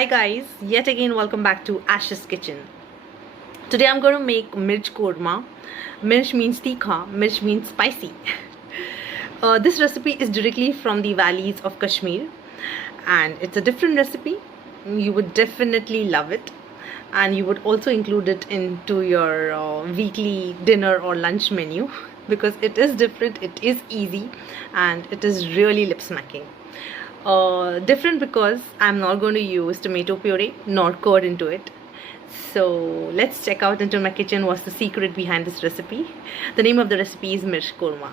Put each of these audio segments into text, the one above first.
Hi guys, yet again welcome back to Ash's Kitchen. Today I'm going to make Mirch Korma. Mirch means tikha, Mirch means spicy. This recipe is directly from the valleys of Kashmir and it's a different recipe. You would definitely love it and you would also include it into your weekly dinner or lunch menu because it is different, it is easy and it is really lip smacking. Different because I'm not going to use tomato puree nor curd into it. So let's check out into my kitchen what's the secret behind this recipe. The name of the recipe is Mirch Korma.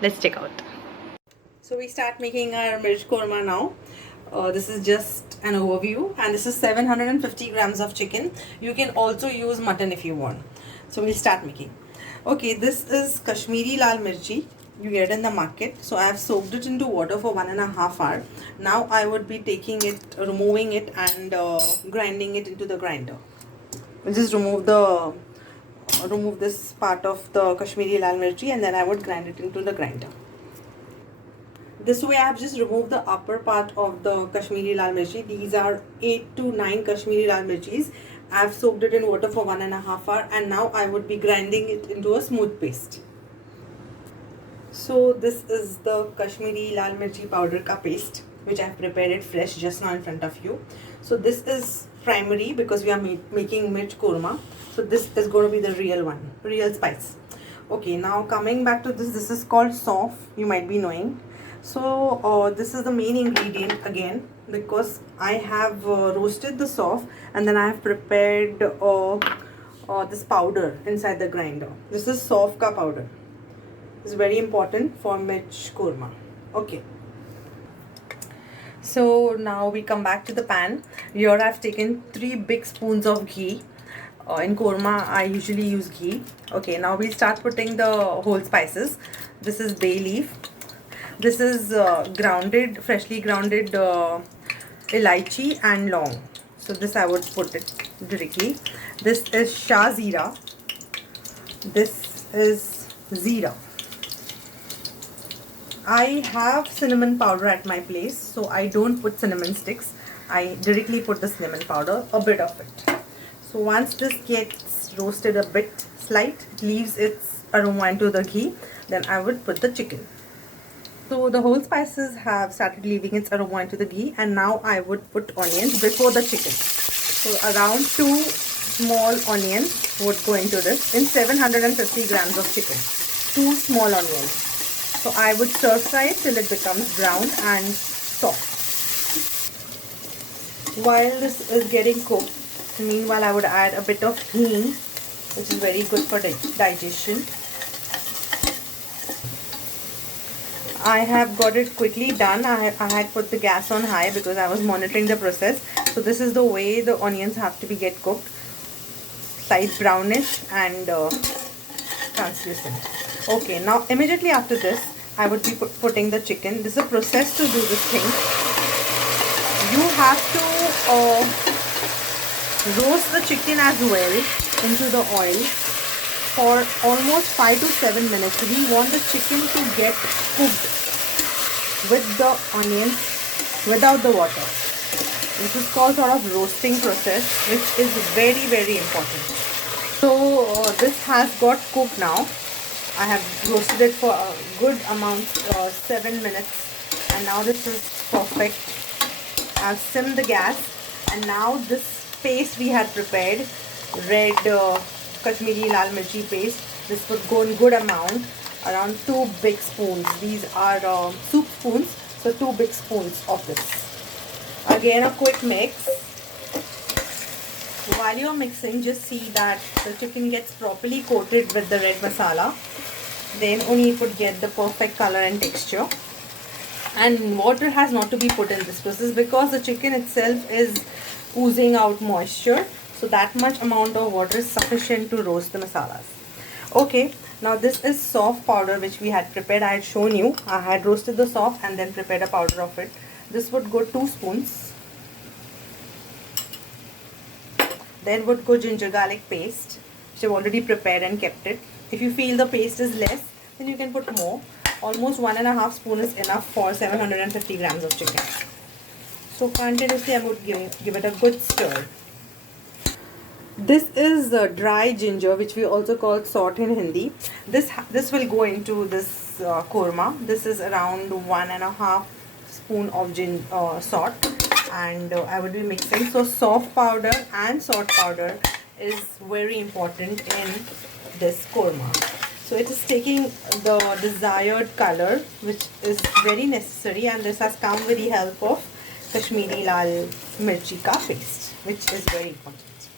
Let's check out. So we start making our Mirch Korma now. This is just an overview and this is 750 grams of chicken. You can also use mutton if you want. So we'll start making. Okay, this is Kashmiri Lal Mirchi. You get it in the market. So I have soaked it into water for 1.5 hours. Now I would be taking it, removing it and grinding it into the grinder. We'll just remove this part of the Kashmiri Lal Mirchi and then I would grind it into the grinder. This way I have just removed the upper part of the Kashmiri Lal Mirchi. These are 8 to 9 Kashmiri Lal Mirchis. I have soaked it in water for 1.5 hours and now I would be grinding it into a smooth paste. So this is the Kashmiri Lal Mirchi powder ka paste which I have prepared it fresh just now in front of you. So this is primary because we are making Mirch Korma. So this is going to be the real one, real spice. Okay, now coming back to this is called sauf, you might be knowing. So this is the main ingredient again because I have roasted the sauf and then I have prepared this powder inside the grinder. This is sauf ka powder. It's very important for Mirch Korma. Okay. So now we come back to the pan. Here I've taken 3 big spoons of ghee. In korma I usually use ghee. Okay, now we'll start putting the whole spices. This is bay leaf. This is freshly grounded elaichi and long. So this I would put it directly. This is shah zira. This is zira. I have cinnamon powder at my place, so I don't put cinnamon sticks. I directly put the cinnamon powder, a bit of it. So once this gets roasted a bit slight, it leaves its aroma into the ghee, then I would put the chicken. So the whole spices have started leaving its aroma into the ghee and now I would put onions before the chicken. So around 2 small onions would go into this in 750 grams of chicken. 2 small onions. So I would stir fry it till it becomes brown and soft. While this is getting cooked, meanwhile I would add a bit of hing, which is very good for digestion. I have got it quickly done. I had put the gas on high because I was monitoring the process. So this is the way the onions have to get cooked. Slight brownish and translucent. Okay, now immediately after this I would be putting the chicken. This is a process to do this thing. You have to roast the chicken as well into the oil for almost 5 to 7 minutes. We want the chicken to get cooked with the onions without the water. This is called sort of roasting process, which is very, very important. So this has got cooked now. I have roasted it for a good amount, 7 minutes, and now this is perfect. I've simmed the gas and now this paste we had prepared, red Kashmiri Lal Mirchi paste, this would go in good amount, around 2 big spoons. These are soup spoons, so 2 big spoons of this. Again a quick mix. While you're mixing, just see that the chicken gets properly coated with the red masala. Then only it would get the perfect color and texture. And water has not to be put in this process because the chicken itself is oozing out moisture. So that much amount of water is sufficient to roast the masalas. Okay, now this is sauf powder which we had prepared. I had shown you. I had roasted the sauf and then prepared a powder of it. This would go 2 spoons. Then would go ginger garlic paste, which I've already prepared and kept it. If you feel the paste is less, then you can put more. Almost 1.5 spoon is enough for 750 grams of chicken. So continuously I'm going to give it a good stir. This is dry ginger, which we also call salt in Hindi. This will go into this korma. This is around 1.5 spoon of salt, and I would be mixing. So soft powder and salt powder is very important in this korma. So it is taking the desired color, which is very necessary, and this has come with the help of Kashmiri Lal Mirchi ka paste, which is very important.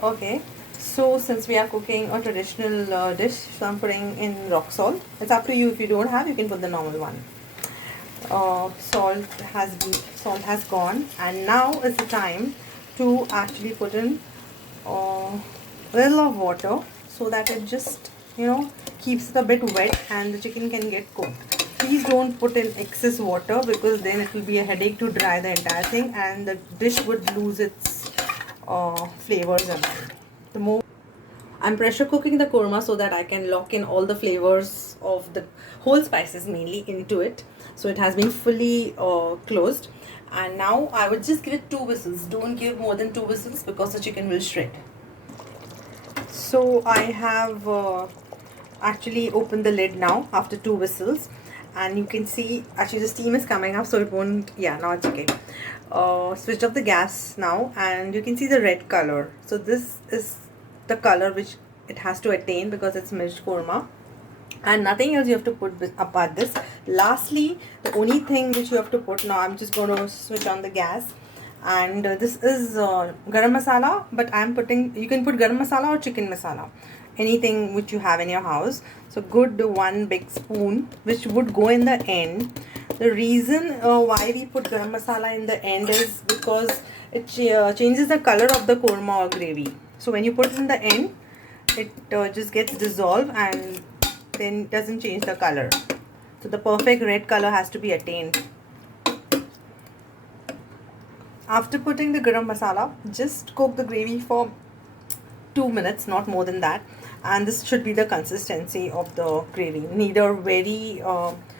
Okay, so since we are cooking a traditional dish, so I'm putting in rock salt. It's up to you. If you don't have, you can put the normal one. Salt has gone, and now is the time to actually put in a little of water so that it just keeps it a bit wet and the chicken can get cooked. Please don't put in excess water, because then it will be a headache to dry the entire thing and the dish would lose its flavors and all. I'm pressure cooking the korma so that I can lock in all the flavors of the whole spices mainly into it. So it has been fully closed, and now I would just give it 2 whistles. Don't give more than 2 whistles because the chicken will shred. So I have actually opened the lid now after 2 whistles, and you can see actually the steam is coming up, so it won't, yeah, now it's okay. Switch off the gas now, and you can see the red color. So this is the color which it has to attain because it's Mirch Korma, and nothing else you have to put apart this. Lastly, the only thing which you have to put, now I'm just going to switch on the gas, and this is garam masala, but I'm putting, you can put garam masala or chicken masala, anything which you have in your house. So good 1 big spoon, which would go in the end. The reason why we put garam masala in the end is because it changes the color of the korma or gravy. So when you put it in the end, it just gets dissolved and then it doesn't change the color. So the perfect red color has to be attained. After putting the garam masala, just cook the gravy for 2 minutes, not more than that. And this should be the consistency of the gravy. Neither very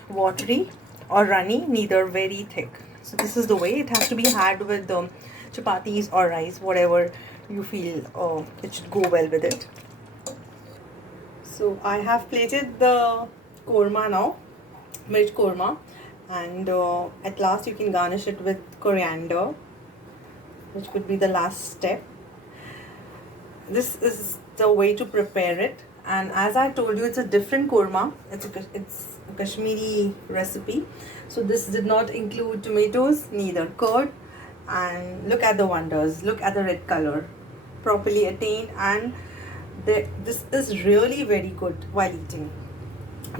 watery or runny, neither very thick. So this is the way it has to be had with chapatis or rice, whatever you feel it should go well with it. So I have plated the korma now, Mirch Korma, and at last you can garnish it with coriander, which could be the last step. This is the way to prepare it, and as I told you, it's a different korma. It's a Kashmiri recipe, so this did not include tomatoes, neither curd. And look at the wonders, look at the red color, properly attained, and this is really very good while eating.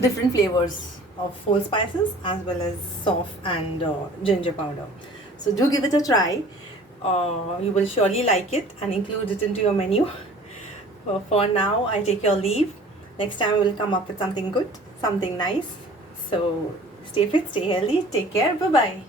Different flavors of whole spices as well as soft and ginger powder. So do give it a try. You will surely like it and include it into your menu. For now, I take your leave. Next time we'll come up with something good, something nice. So stay fit, stay healthy, take care, bye bye.